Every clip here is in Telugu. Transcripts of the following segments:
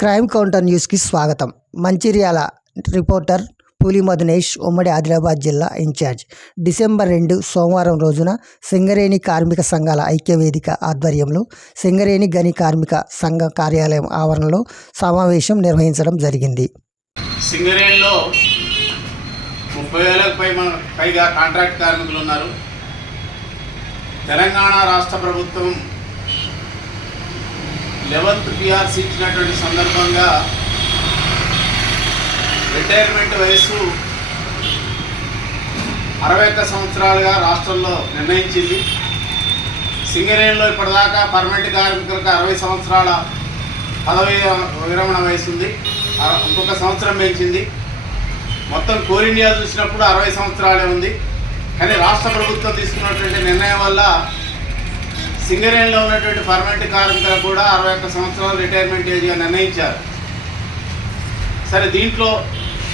క్రైమ్ కౌంటర్ న్యూస్కి స్వాగతం. మంచిర్యాల రిపోర్టర్ పూలి మధునేష్ ఉమ్మడి ఆదిలాబాద్ జిల్లా ఇన్ఛార్జ్. డిసెంబర్ రెండు సోమవారం రోజున సింగరేణి కార్మిక సంఘాల ఐక్యవేదిక ఆధ్వర్యంలో సింగరేణి గని కార్మిక సంఘ కార్యాలయం ఆవరణలో సమావేశం నిర్వహించడం జరిగింది. సింగరేణిలో ముప్పై వేలకు పై పైగా కాంట్రాక్ట్ కార్మికులు ఉన్నారు. తెలంగాణ రాష్ట్ర ప్రభుత్వం లెవెన్త్ పిఆర్సీ ఇచ్చినటువంటి సందర్భంగా రిటైర్మెంట్ వయసు అరవై ఒక్క సంవత్సరాలుగా రాష్ట్రంలో నిర్ణయించింది. సింగరేణిలో ఇప్పటిదాకా పర్మనెంట్ కార్మికులకు అరవై సంవత్సరాల పదవి విరమణ వయసు ఉంది ఇంకొక సంవత్సరం పెంచింది. మొత్తం కోల్ ఇండియా చూసినప్పుడు అరవై సంవత్సరాలే ఉంది. కానీ రాష్ట్ర ప్రభుత్వం తీసుకున్నటువంటి నిర్ణయం వల్ల సింగరేణిలో ఉన్నటువంటి పర్మనెంట్ కార్మికులకు కూడా అరవై ఒక్క సంవత్సరాలు రిటైర్మెంట్ ఏజ్గా నిర్ణయించారు. సరే దీంట్లో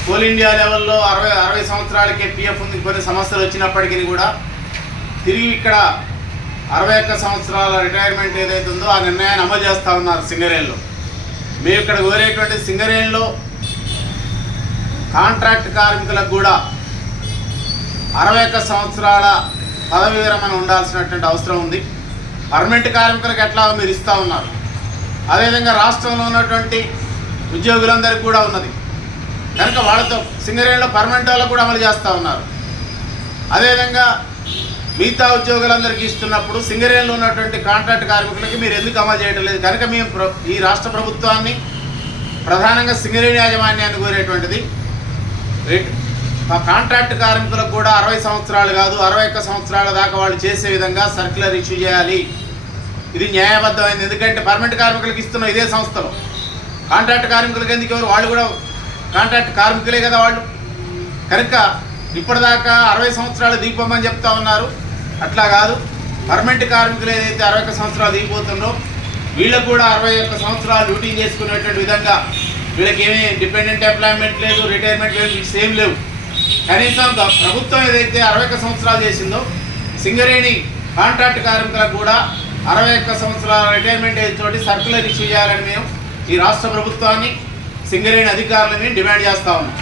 కోల్ ఇండియా లెవెల్లో అరవై అరవై సంవత్సరాలకే పిఎఫ్ ఉంది కొన్ని సమస్యలు వచ్చినప్పటికీ కూడా తిరిగి ఇక్కడ అరవై ఒక్క సంవత్సరాల రిటైర్మెంట్ ఏదైతే ఉందో ఆ నిర్ణయాన్ని అమలు చేస్తూ ఉన్నారు సింగరేణిలో. మేము ఇక్కడ కోరేటువంటి సింగరేణిలో కాంట్రాక్ట్ కార్మికులకు కూడా అరవై ఒక్క సంవత్సరాల పదవి విరమణ ఉండాల్సినటువంటి అవసరం ఉంది. పర్మనెంట్ కార్మికులకు ఎట్లా మీరు ఇస్తూ ఉన్నారు? అదేవిధంగా రాష్ట్రంలో ఉన్నటువంటి ఉద్యోగులందరికీ కూడా ఉన్నది. కనుక వాళ్ళతో సింగరేణిలో పర్మనెంట్ వాళ్ళకు కూడా అమలు చేస్తూ ఉన్నారు. అదేవిధంగా మిగతా ఉద్యోగులందరికీ ఇస్తున్నప్పుడు సింగరేణిలో ఉన్నటువంటి కాంట్రాక్ట్ కార్మికులకి మీరు ఎందుకు అమలు చేయడం లేదు? కనుక మేము ప్ర- ఈ రాష్ట్ర ప్రభుత్వాన్ని ప్రధానంగా సింగరేణి యాజమాన్యాన్ని కోరేటువంటిది. రేట్ కాంట్రాక్ట్ కార్మికులకు కూడా అరవై సంవత్సరాలు కాదు అరవై ఒక్క సంవత్సరాల దాకా వాళ్ళు చేసే విధంగా సర్క్యులర్ ఇష్యూ చేయాలి. ఇది న్యాయబద్ధమైంది. ఎందుకంటే పర్మనెంట్ కార్మికులకు ఇస్తున్న ఇదే సంస్థలో. కాంట్రాక్ట్ కార్మికులకు ఎందుకు ఎవరు? వాళ్ళు కూడా కాంట్రాక్ట్ కార్మికులే కదా వాళ్ళు. కనుక ఇప్పటిదాకా అరవై సంవత్సరాలు దిగిపోమని చెప్తా ఉన్నారు. అట్లా కాదు. పర్మనెంట్ కార్మికులు ఏదైతే అరవై ఒక్క సంవత్సరాలు దిగిపోతుందో వీళ్ళకు కూడా అరవై ఒక్క సంవత్సరాలు డ్యూటీ చేసుకునేటువంటి విధంగా వీళ్ళకి ఏమీ డిపెండెంట్ ఎంప్లాయ్మెంట్ లేదు రిటైర్మెంట్ లేదు సేమ్ లేవు. కనీసం ప్రభుత్వం ఏదైతే అరవై ఒక్క సంవత్సరాలు చేసిందో సింగరేణి కాంట్రాక్ట్ కార్మికులకు కూడా అరవై ఒక్క సంవత్సరాల రిటైర్మెంట్ ఏజ్ తోటి సర్కులర్ ఇష్యూ చేయాలని మేము ఈ రాష్ట్ర ప్రభుత్వాన్ని సింగరేణి అధికారులని డిమాండ్ చేస్తా ఉన్నాం.